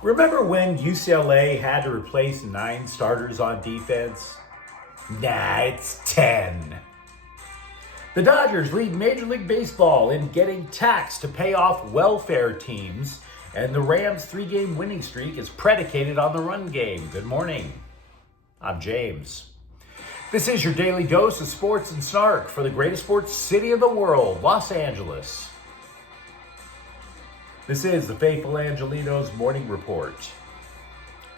Remember when UCLA had to replace 9 starters on defense? Nah, it's 10. The Dodgers lead Major League Baseball in getting taxed to pay off welfare teams, and the Rams' 3-game winning streak is predicated on the run game. Good morning. I'm James. This is your daily dose of sports and snark for the greatest sports city in the world, Los Angeles. This is the faithful Angelenos Morning Report.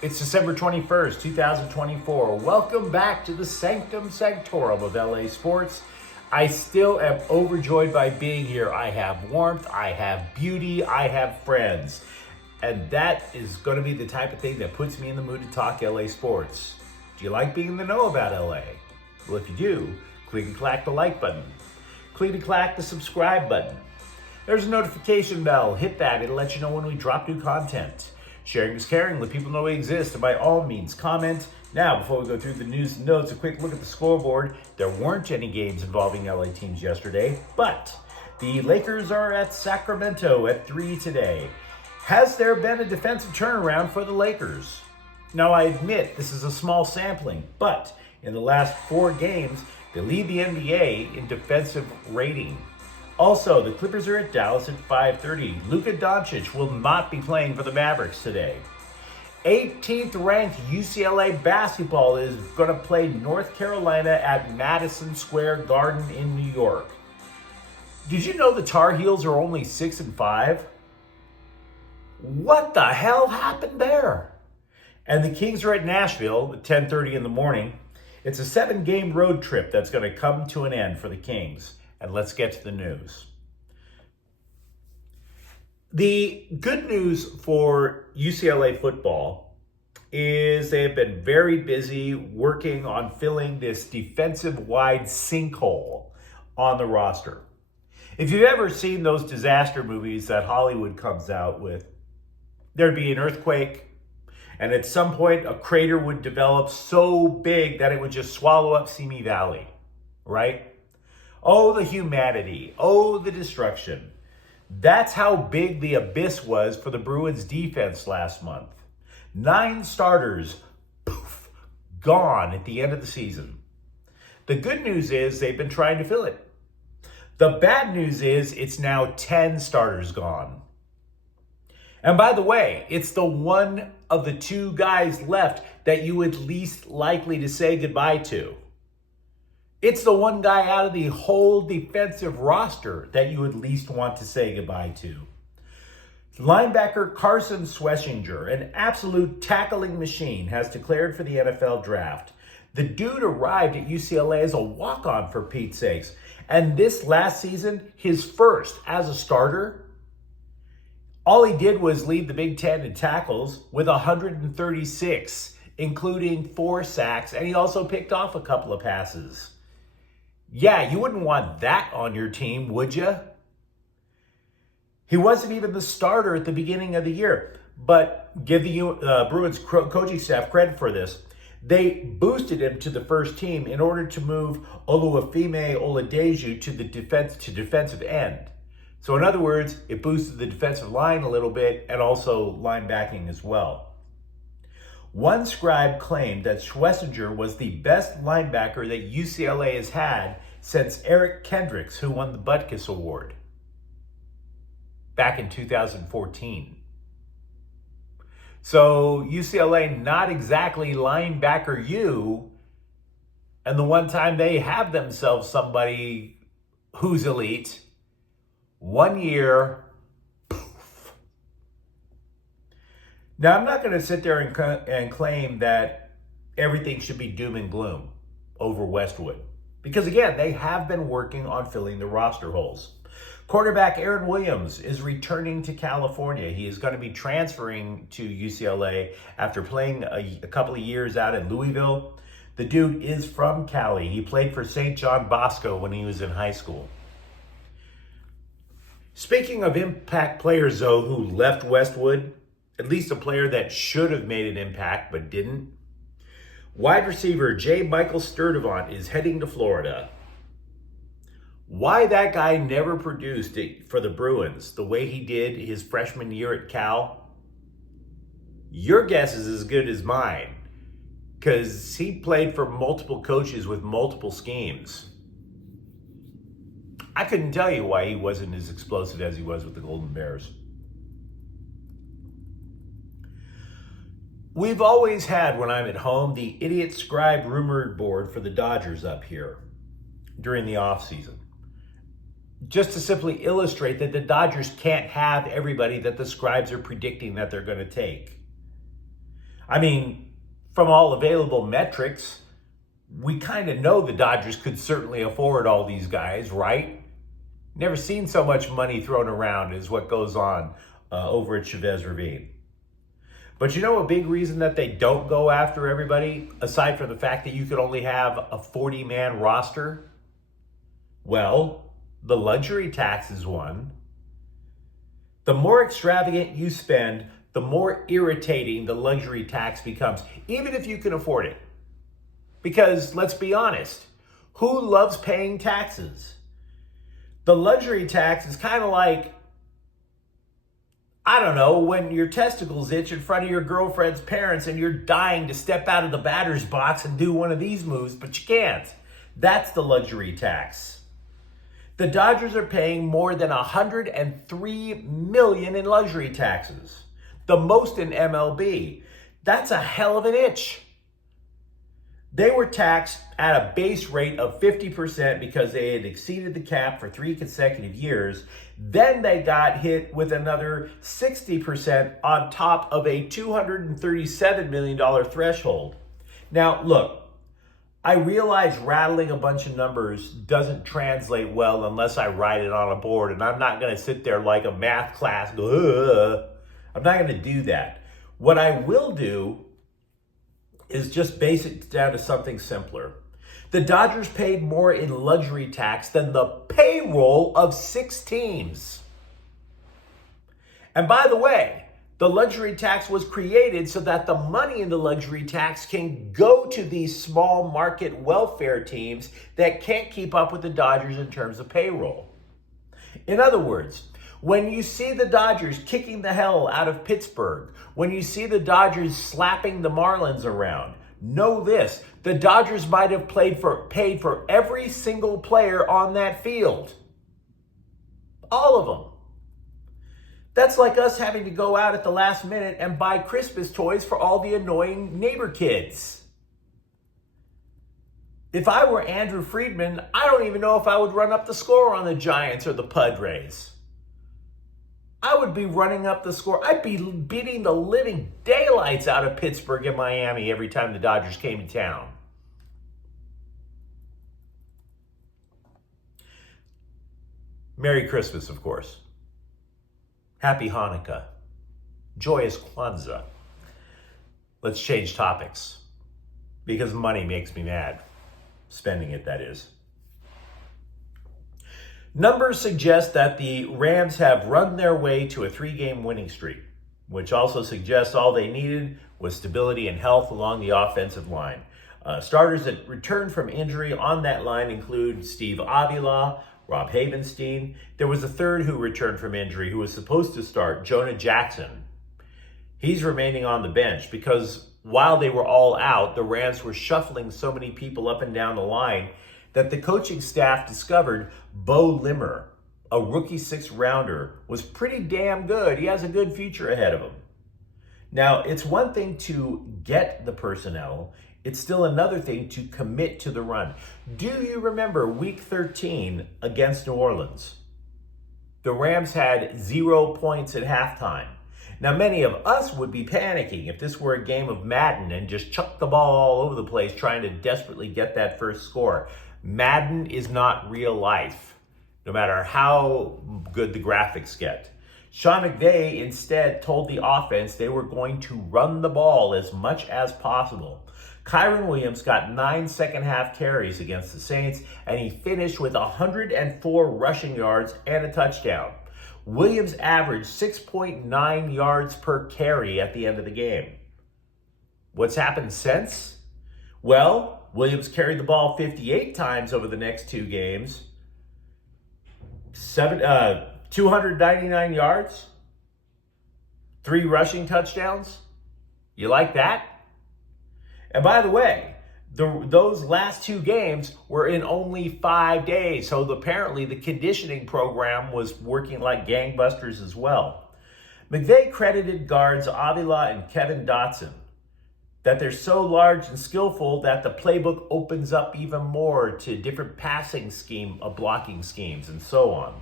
It's December 21st, 2024. Welcome back to the Sanctum Sanctorum of LA Sports. I still am overjoyed by being here. I have warmth, I have beauty, I have friends. And that is going to be the type of thing that puts me in the mood to talk LA sports. Do you like being in the know about LA? Well, if you do, click and clack the like button. Click and clack the subscribe button. There's a notification bell. Hit that. It'll let you know when we drop new content. Sharing is caring. Let people know we exist. And by all means, comment. Now, before we go through the news and notes, a quick look at the scoreboard. There weren't any games involving LA teams yesterday, but the Lakers are at Sacramento at 3 today. Has there been a defensive turnaround for the Lakers? Now, I admit this is a small sampling, but in the last 4 games, they lead the NBA in defensive rating. Also, the Clippers are at Dallas at 5:30. Luka Doncic will not be playing for the Mavericks today. 18th ranked UCLA basketball is going to play North Carolina at Madison Square Garden in New York. Did you know the Tar Heels are only 6-5? What the hell happened there? And the Kings are at Nashville at 10:30 in the morning. It's a 7-game road trip that's going to come to an end for the Kings. And let's get to the news. The good news for UCLA football is they have been very busy working on filling this defensive-wide sinkhole on the roster. If you've ever seen those disaster movies that Hollywood comes out with, there'd be an earthquake, and at some point a crater would develop so big that it would just swallow up Simi Valley, right? Oh, the humanity. Oh, the destruction. That's how big the abyss was for the Bruins defense last month. 9 starters, poof, gone at the end of the season. The good news is they've been trying to fill it. The bad news is it's now 10 starters gone. And by the way, it's the one of the 2 guys left that you would least likely to say goodbye to. It's the one guy out of the whole defensive roster that you would least want to say goodbye to. Linebacker Carson Schwesinger, an absolute tackling machine, has declared for the NFL draft. The dude arrived at UCLA as a walk-on, for Pete's sakes. And this last season, his first as a starter, all he did was lead the Big Ten in tackles with 136, including 4 sacks, and he also picked off a couple of passes. Yeah, you wouldn't want that on your team, would you? He wasn't even the starter at the beginning of the year, but give the Bruins coaching staff credit for this. They boosted him to the first team in order to move Oluwafemi Oladeju to defensive end. So in other words, it boosted the defensive line a little bit and also linebacking as well. One scribe claimed that Schwesinger was the best linebacker that UCLA has had since Eric Kendricks, who won the Butkus Award back in 2014. So UCLA, not exactly linebacker you, and the one time they have themselves somebody who's elite, 1 year, now, I'm not going to sit there and claim that everything should be doom and gloom over Westwood. Because again, they have been working on filling the roster holes. Quarterback Aaron Williams is returning to California. He is going to be transferring to UCLA after playing a couple of years out in Louisville. The dude is from Cali. He played for St. John Bosco when he was in high school. Speaking of impact players, though, who left Westwood, at least a player that should have made an impact but didn't. Wide receiver J. Michael Sturdivant is heading to Florida. Why that guy never produced it for the Bruins the way he did his freshman year at Cal, Your guess is as good as mine, because he played for multiple coaches with multiple schemes. I couldn't tell you why he wasn't as explosive as he was with the Golden Bears. We've always had, when I'm at home, the idiot scribe rumor board for the Dodgers up here during the offseason. Just to simply illustrate that the Dodgers can't have everybody that the scribes are predicting that they're going to take. I mean, from all available metrics, we kind of know the Dodgers could certainly afford all these guys, right? Never seen so much money thrown around as what goes on over at Chavez Ravine. But you know a big reason that they don't go after everybody, aside from the fact that you could only have a 40-man roster? Well, the luxury tax is one. The more extravagant you spend, the more irritating the luxury tax becomes, even if you can afford it. Because let's be honest, who loves paying taxes? The luxury tax is kind of like, I don't know, when your testicles itch in front of your girlfriend's parents and you're dying to step out of the batter's box and do one of these moves, but you can't. That's the luxury tax. The Dodgers are paying more than $103 million in luxury taxes, the most in MLB. That's a hell of an itch. They were taxed at a base rate of 50% because they had exceeded the cap for 3 consecutive years. Then they got hit with another 60% on top of a $237 million threshold. Now, look, I realize rattling a bunch of numbers doesn't translate well unless I write it on a board, and I'm not going to sit there like a math class. Ugh. I'm not going to do that. What I will do is just base it down to something simpler. The Dodgers paid more in luxury tax than the payroll of 6 teams. And by the way, the luxury tax was created so that the money in the luxury tax can go to these small market welfare teams that can't keep up with the Dodgers in terms of payroll. In other words, when you see the Dodgers kicking the hell out of Pittsburgh, when you see the Dodgers slapping the Marlins around, know this: the Dodgers might have paid for every single player on that field. All of them. That's like us having to go out at the last minute and buy Christmas toys for all the annoying neighbor kids. If I were Andrew Friedman, I don't even know if I would run up the score on the Giants or the Padres. I would be running up the score. I'd be beating the living daylights out of Pittsburgh and Miami every time the Dodgers came to town. Merry Christmas, of course. Happy Hanukkah. Joyous Kwanzaa. Let's change topics, because money makes me mad. Spending it, that is. Numbers suggest that the Rams have run their way to a 3-game winning streak, which also suggests all they needed was stability and health along the offensive line. Starters that returned from injury on that line include Steve Avila, Rob Havenstein. There was a third who returned from injury who was supposed to start, Jonah Jackson. He's remaining on the bench because while they were all out, the Rams were shuffling so many people up and down the line that the coaching staff discovered Bo Limmer, a rookie 6th-rounder, was pretty damn good. He has a good future ahead of him. Now, it's one thing to get the personnel. It's still another thing to commit to the run. Do you remember Week 13 against New Orleans? The Rams had 0 points at halftime. Now, many of us would be panicking if this were a game of Madden and just chuck the ball all over the place trying to desperately get that first score. Madden is not real life, no matter how good the graphics get. Sean McVay instead told the offense they were going to run the ball as much as possible. Kyron Williams got 9 second-half carries against the Saints, and he finished with 104 rushing yards and a touchdown. Williams averaged 6.9 yards per carry at the end of the game. What's happened since? Well, Williams carried the ball 58 times over the next 2 games. 299 yards, 3 rushing touchdowns. You like that? And by the way, those last 2 games were in only 5 days. So apparently the conditioning program was working like gangbusters as well. McVay credited guards Avila and Kevin Dotson that they're so large and skillful that the playbook opens up even more to different passing blocking schemes and so on.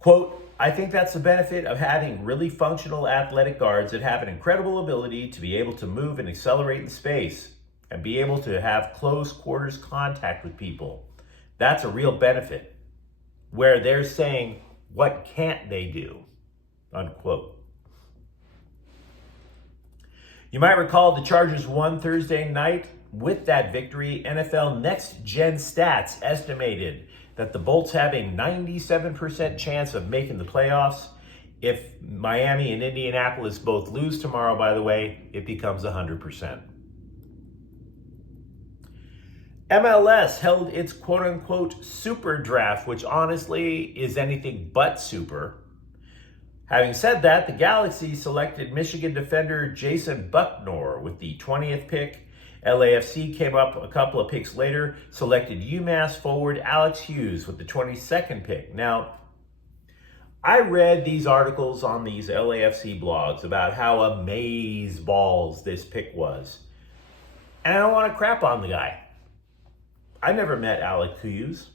Quote, I think that's the benefit of having really functional athletic guards that have an incredible ability to be able to move and accelerate in space and be able to have close quarters contact with people. That's a real benefit. Where they're saying, what can't they do? Unquote. You might recall the Chargers won Thursday night. With that victory, NFL Next Gen Stats estimated that the Bolts have a 97% chance of making the playoffs. If Miami and Indianapolis both lose tomorrow, by the way, it becomes 100%. MLS held its quote-unquote super draft, which honestly is anything but super. Having said that, the Galaxy selected Michigan defender Jason Bucknor with the 20th pick. LAFC came up a couple of picks later, selected UMass forward Alex Hughes with the 22nd pick. Now, I read these articles on these LAFC blogs about how amazeballs this pick was. And I don't want to crap on the guy. I never met Alex Hughes.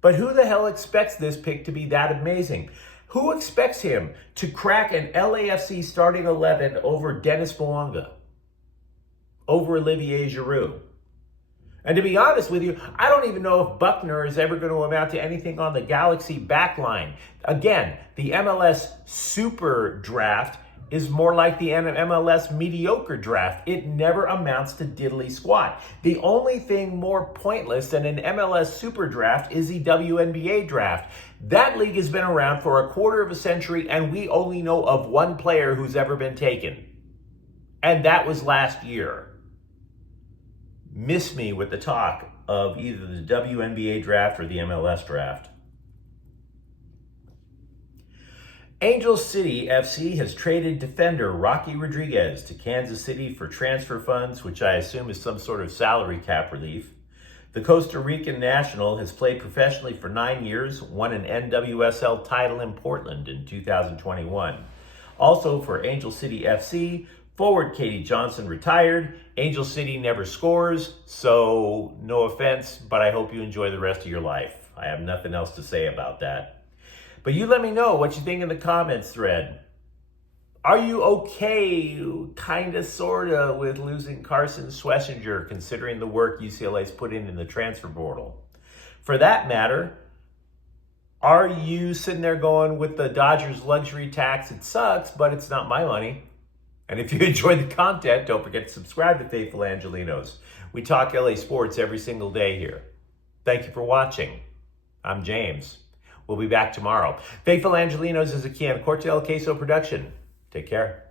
But who the hell expects this pick to be that amazing? Who expects him to crack an LAFC starting 11 over Dennis Mwanga? Over Olivier Giroud? And to be honest with you, I don't even know if Buckner is ever going to amount to anything on the Galaxy backline. Again, the MLS Super Draft is more like the MLS Mediocre Draft. It never amounts to diddly squat. The only thing more pointless than an MLS Super Draft is the WNBA Draft. That league has been around for a quarter of a century, and we only know of one player who's ever been taken. And that was last year. Miss me with the talk of either the WNBA draft or the MLS draft. Angel City FC has traded defender Rocky Rodriguez to Kansas City for transfer funds, which I assume is some sort of salary cap relief. The Costa Rican national has played professionally for 9 years, won an NWSL title in Portland in 2021. Also for Angel City FC, forward Katie Johnson retired. Angel City never scores, so no offense, but I hope you enjoy the rest of your life. I have nothing else to say about that. But you let me know what you think in the comments thread. Are you okay, kinda, sorta, with losing Carson Schwesinger, considering the work UCLA's put in the transfer portal? For that matter, are you sitting there going with the Dodgers luxury tax? It sucks, but it's not my money. And if you enjoy the content, don't forget to subscribe to Faithful Angelenos. We talk LA sports every single day here. Thank you for watching. I'm James. We'll be back tomorrow. Faithful Angelenos is a Kian Cortel Queso production. Take care.